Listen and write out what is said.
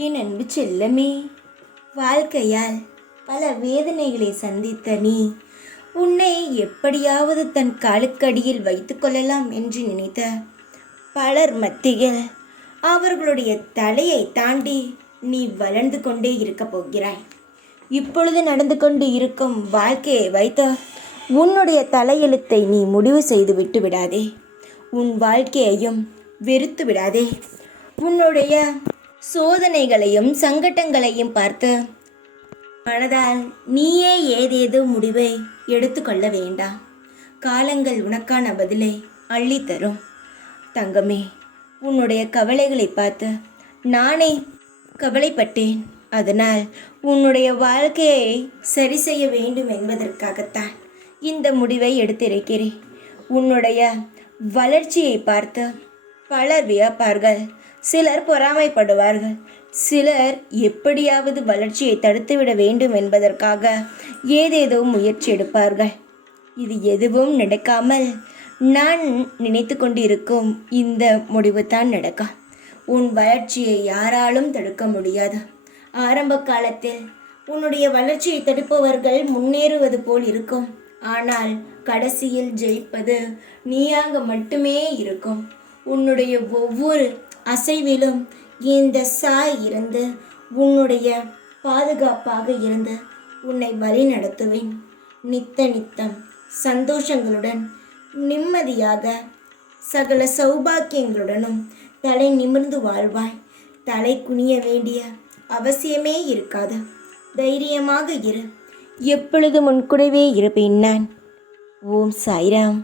என் அன்பு செல்லமே, வாழ்க்கையால் பல வேதனைகளை சந்தித்த நீ உன்னை எப்படியாவது தன் காலுக்கடியில் வைத்து கொள்ளலாம் என்று நினைத்த பலர் மத்தியில் அவர்களுடைய தலையை தாண்டி நீ வளர்ந்து கொண்டே இருக்கப் போகிறாய். இப்பொழுது நடந்து கொண்டு இருக்கும் வாழ்க்கையை வைத்து உன்னுடைய தலையெழுத்தை நீ முடிவு செய்து விட்டு விடாதே. உன் வாழ்க்கையையும் வெறுத்து விடாதே. உன்னுடைய சோதனைகளையும் சங்கடங்களையும் பார்த்து மனதால் நீயே ஏதேதோ முடிவை எடுத்துக்கொள்ள வேண்டாம். காலங்கள் உனக்கான பதிலை அள்ளித்தரும். தங்கமே, உன்னுடைய கவலைகளை பார்த்து நானே கவலைப்பட்டேன். அதனால் உன்னுடைய வாழ்க்கையை சரி செய்ய வேண்டும் என்பதற்காகத்தான் இந்த முடிவை எடுத்திருக்கிறேன். உன்னுடைய வளர்ச்சியை பார்த்து பலர் வியப்பார்கள், சிலர் பொறாமைப்படுவார்கள், சிலர் எப்படியாவது வளர்ச்சியை தடுத்துவிட வேண்டும் என்பதற்காக ஏதேதோ முயற்சி எடுப்பார்கள். இது எதுவும் நடக்காமல் நான் நினைத்து கொண்டிருக்கும் இந்த முடிவு தான் நடக்கும். உன் வளர்ச்சியை யாராலும் தடுக்க முடியாது. ஆரம்ப காலத்தில் உன்னுடைய வளர்ச்சியை தடுப்பவர்கள் முன்னேறுவது போல் இருக்கும். ஆனால் கடைசியில் ஜெயிப்பது நீயாக மட்டுமே இருக்கும். உன்னுடைய ஒவ்வொரு அசைவிலும் இந்த சாய் இருந்து உன்னுடைய பாதுகாப்பாக இருந்து உன்னை வழி நடத்துவேன். நித்தம் சந்தோஷங்களுடன் நிம்மதியாக சகல சௌபாக்கியங்களுடனும் தலை நிமிர்ந்து வாழ்வாய். தலை குனிய வேண்டிய அவசியமே இருக்காது. தைரியமாக இரு. எப்பொழுதும் உன் கூடவே இருப்பேன் நான். ஓம் சாய்ராம்.